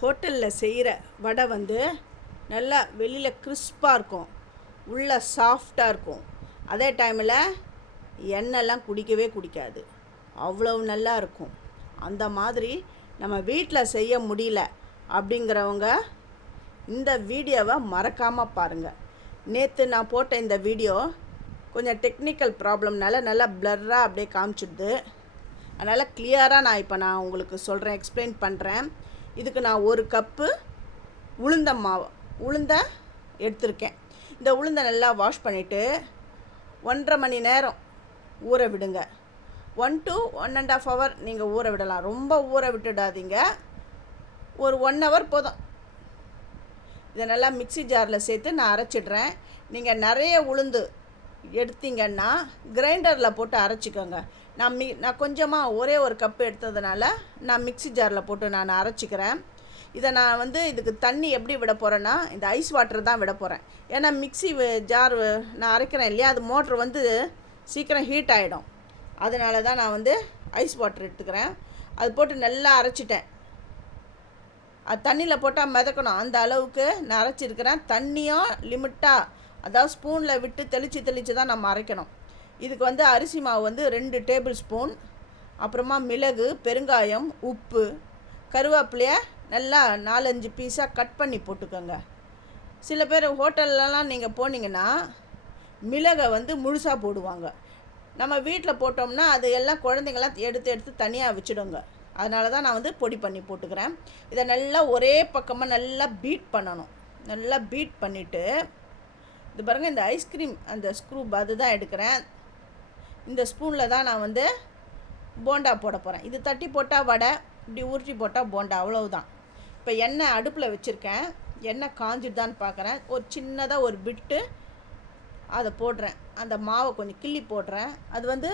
ஹோட்டலில் செய்கிற வடை வந்து நல்லா வெளியில் கிறிஸ்பாக இருக்கும், உள்ளே சாஃப்டாக இருக்கும். அதே டைமில் எண்ணெய்லாம் குடிக்கவே குடிக்காது, அவ்வளவு நல்லா இருக்கும். அந்த மாதிரி நம்ம வீட்டில் செய்ய முடியல அப்படிங்கிறவங்க இந்த வீடியோவை மறக்காமல் பாருங்கள். நேற்று நான் போட்ட இந்த வீடியோ கொஞ்சம் டெக்னிக்கல் ப்ராப்ளம்னால நல்லா பிளர்ராக அப்படியே காமிச்சிடுது. அதனால் கிளியராக நான் உங்களுக்கு சொல்கிறேன், எக்ஸ்பிளைன் பண்ணுறேன். இதுக்கு நான் 1 கப்பு உளுந்த எடுத்திருக்கேன். இந்த உளுந்தை நல்லா வாஷ் பண்ணிவிட்டு 1.5 மணி நேரம் ஊற விடுங்க. 1 to 1.5 hour நீங்கள் ஊற விடலாம், ரொம்ப ஊற விட்டுடாதீங்க. ஒரு 1 hour போதும். இதை நல்லா மிக்ஸி ஜாரில் சேர்த்து நான் அரைச்சிடுறேன். நீங்கள் நிறைய உளுந்து எடுத்தீங்கன்னா கிரைண்டரில் போட்டு அரைச்சிக்கோங்க. நான் கொஞ்சமாக ஒரே 1 கப்பு எடுத்ததுனால நான் மிக்ஸி ஜாரில் போட்டு நான் அரைச்சிக்கிறேன். இதை நான் வந்து இதுக்கு தண்ணி எப்படி விட போகிறேன்னா, இந்த ஐஸ் வாட்டர் தான் விட போகிறேன். ஏன்னா மிக்ஸி ஜார் நான் அரைக்கிறேன் இல்லையா, அது மோட்ரு வந்து சீக்கிரம் ஹீட் ஆகிடும். அதனால தான் நான் வந்து ஐஸ் வாட்டர் எடுத்துக்கிறேன். அது போட்டு நல்லா அரைச்சிட்டேன். அது தண்ணியில் போட்டால் மிதக்கணும், அந்த அளவுக்கு நான் அரைச்சிருக்கிறேன். தண்ணியும் லிமிட்டாக, அதாவது ஸ்பூனில் விட்டு தெளித்து தான் நம்ம அரைக்கணும். இதுக்கு வந்து அரிசி மாவு வந்து 2 டேபிள் ஸ்பூன், அப்புறமா மிளகு, பெருங்காயம், உப்பு, கருவேப்பிலையை நல்லா 4-5 பீஸாக கட் பண்ணி போட்டுக்கோங்க. சில பேர் ஹோட்டல்லலாம் நீங்கள் போனீங்கன்னா மிளகை வந்து முழுசாக போடுவாங்க. நம்ம வீட்டில் போட்டோம்னா அது எல்லாம் குழந்தைங்களாம் எடுத்து தனியாக வச்சுடுங்க. அதனால தான் நான் வந்து பொடி பண்ணி போட்டுக்கிறேன். இதை நல்லா ஒரே பக்கமாக நல்லா பீட் பண்ணணும். நல்லா பீட் பண்ணிவிட்டு இது பாருங்கள், இந்த ஐஸ்கிரீம் அந்த ஸ்க்ரூப் அது தான் எடுக்கிறேன். இந்த ஸ்பூனில் தான் நான் வந்து போண்டா போட போகிறேன். இது தட்டி போட்டால் வடை, இப்படி உருட்டி போட்டால் போண்டா, அவ்வளவுதான். இப்போ எண்ணெய் அடுப்பில் வச்சுருக்கேன். எண்ணெய் காஞ்சிடுதான்னு பார்க்குறேன். ஒரு சின்னதாக ஒரு பிட்டு அதை போடுறேன். அந்த மாவை கொஞ்சம் கிள்ளி போடுறேன். அது வந்து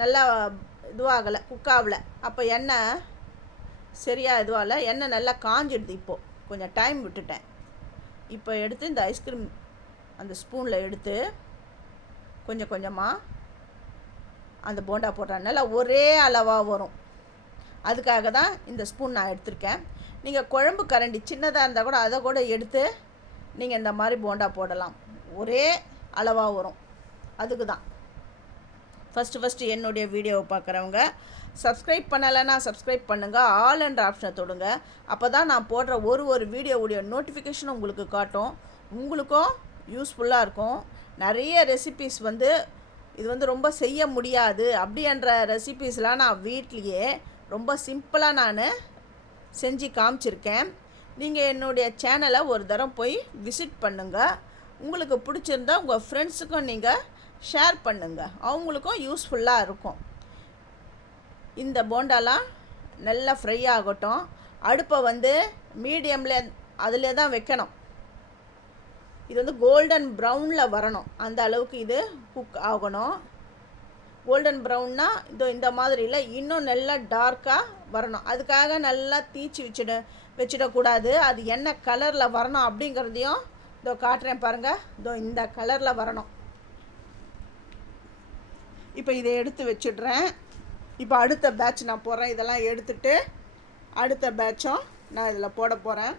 நல்லா இதுவாகலை, குக்காகலை. அப்போ எண்ணெய் சரியாக இதுவாகலை, எண்ணெய் நல்லா காஞ்சிடுது. இப்போது கொஞ்சம் டைம் விட்டுட்டேன். இப்போ எடுத்து இந்த ஐஸ்கிரீம் அந்த ஸ்பூனில் எடுத்து கொஞ்சம் கொஞ்சமாக அந்த போண்டா போடுறேன். நல்லா ஒரே அளவாக வரும். அதுக்காக தான் இந்த ஸ்பூன் நான் எடுத்திருக்கேன். நீங்கள் குழம்பு கரண்டி சின்னதாக இருந்தால் கூட அதை கூட எடுத்து நீங்கள் இந்த மாதிரி போண்டா போடலாம். ஒரே அளவாக வரும். அதுக்கு தான் ஃபஸ்ட்டு என்னுடைய வீடியோவை பார்க்குறவங்க சப்ஸ்கிரைப் பண்ணலைன்னா சப்ஸ்கிரைப் பண்ணுங்கள், ஆல் என்ற ஆப்ஷனை தொடுங்க. அப்போ தான் நான் போடுற ஒரு வீடியோவுடைய நோட்டிஃபிகேஷன் உங்களுக்கு காட்டும். உங்களுக்கும் யூஸ்ஃபுல்லாக இருக்கும். நிறைய ரெசிபீஸ் வந்து இது வந்து ரொம்ப செய்ய முடியாது அப்படின்ற ரெசிபீஸ்லாம் நான் வீட்லேயே ரொம்ப சிம்பிளாக நான் செஞ்சு காமிச்சிருக்கேன். நீங்கள் என்னுடைய சேனலை ஒரு தரம் போய் விசிட் பண்ணுங்கள். உங்களுக்கு பிடிச்சிருந்தா உங்கள் ஃப்ரெண்ட்ஸுக்கும் நீங்கள் ஷேர் பண்ணுங்கள், அவங்களுக்கும் யூஸ்ஃபுல்லாக இருக்கும். இந்த போண்டாலாம் நல்லா ஃப்ரை ஆகட்டும். அடுப்பை வந்து மீடியமில் அதில் தான் வைக்கணும். இது வந்து கோல்டன் ப்ரௌனில் வரணும், அந்த அளவுக்கு இது குக் ஆகணும். கோல்டன் ப்ரௌன்னா இந்த மாதிரி இல்லை, இன்னும் நல்லா டார்க்காக வரணும். அதுக்காக நல்லா தீச்சி வச்சிடக்கூடாது. அது என்ன கலரில் வரணும் அப்படிங்கிறதையும் காட்டுறேன் பாருங்கள். இந்த கலரில் வரணும். இப்போ இதை எடுத்து வச்சிடுறேன். இப்போ அடுத்த பேட்ச் நான் போடுறேன். இதெல்லாம் எடுத்துட்டு அடுத்த பேட்சும் நான் இதில் போட போகிறேன்.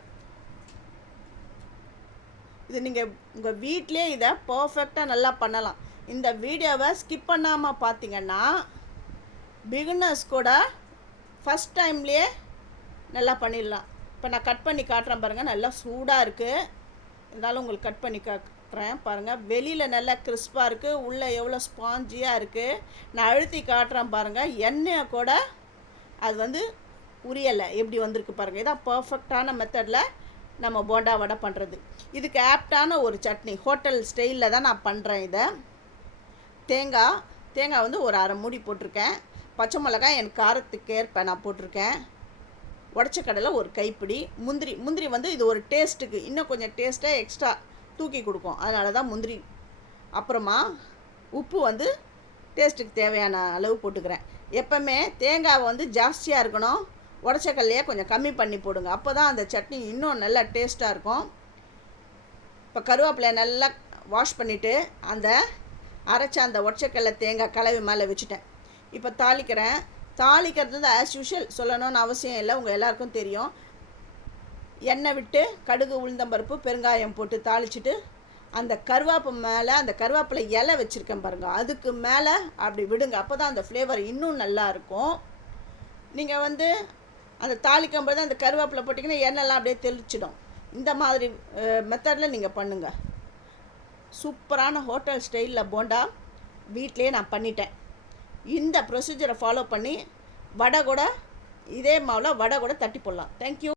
இது நீங்கள் உங்கள் வீட்டிலே இதை பர்ஃபெக்டாக நல்லா பண்ணலாம். இந்த வீடியோவை ஸ்கிப் பண்ணாமல் பார்த்தீங்கன்னா பிகினர்ஸ் கூட ஃபஸ்ட் டைம்லேயே நல்லா பண்ணிடலாம். இப்போ நான் கட் பண்ணி காட்டுறேன் பாருங்கள். நல்லா சூடாக இருக்குது, இருந்தாலும் உங்களுக்கு கட் பண்ணி காட்டுறேன் பாருங்கள். வெளியில் நல்லா கிறிஸ்பாக இருக்குது, உள்ளே எவ்வளோ ஸ்பாஞ்சியாக இருக்குது. நான் அழுத்தி காட்டுறேன் பாருங்கள். எண்ணெயை கூட அது வந்து உரியலை, எப்படி வந்திருக்கு பாருங்கள். இதான் பர்ஃபெக்டான மெத்தடில் நம்ம போண்டா வடை பண்ணுறது. இதுக்கு ஆப்டான ஒரு சட்னி, ஹோட்டல் ஸ்டைலில் தான் நான் பண்ணுறேன். இதை தேங்காய் வந்து ஒரு 1/2 மூடி போட்டிருக்கேன். பச்சை மிளகாய் என் காரத்துக்கு ஏற்ப நான் போட்டிருக்கேன். உடச்ச கடலை ஒரு கைப்பிடி, முந்திரி வந்து இது ஒரு டேஸ்ட்டுக்கு இன்னும் கொஞ்சம் டேஸ்ட்டாக எக்ஸ்ட்ரா தூக்கி கொடுக்கும், அதனால தான் முந்திரி. அப்புறமா உப்பு வந்து டேஸ்ட்டுக்கு தேவையான அளவு போட்டுக்கிறேன். எப்போவுமே தேங்காய் வந்து ஜாஸ்தியாக இருக்கணும், உடச்ச கடலையை கொஞ்சம் கம்மி பண்ணி போடுங்க. அப்போ தான் அந்த சட்னி இன்னும் நல்லா டேஸ்ட்டாக இருக்கும். இப்போ கருவேப்பிலையை நல்லா வாஷ் பண்ணிவிட்டு அந்த அரைச்ச அந்த உடச்சக்கடலை தேங்காய் கலவை மேலே வச்சுட்டேன். இப்போ தாளிக்கிறது வந்து ஆஸ் யூஷுவல் சொல்லணும்னு அவசியம் இல்லை, உங்கள் எல்லாருக்கும் தெரியும். எண்ணெய் விட்டு கடுகு உளுந்தம்பருப்பு பெருங்காயம் போட்டு தாளிச்சிட்டு அந்த கருவேப்பு மேலே அந்த கருவேப்பிலை இலை வச்சுருக்கேன் பாருங்கள், அதுக்கு மேலே அப்படி விடுங்க. அப்போ தான் அந்த ஃப்ளேவர் இன்னும் நல்லாயிருக்கும். நீங்கள் வந்து அந்த தாளிக்கும்போது அந்த கருவேப்பிலை போட்டிங்கன்னா எண்ணெய்லாம் அப்படியே தெளிச்சிடும். இந்த மாதிரி மெத்தடில் நீங்கள் பண்ணுங்கள். சூப்பரான ஹோட்டல் ஸ்டைலில் போண்டா வீட்டிலையே நான் பண்ணிட்டேன். இந்த ப்ரொசீஜரை ஃபாலோ பண்ணி வடை கூட இதே மாவில் வடை கூட தட்டி போடலாம். தேங்க்யூ.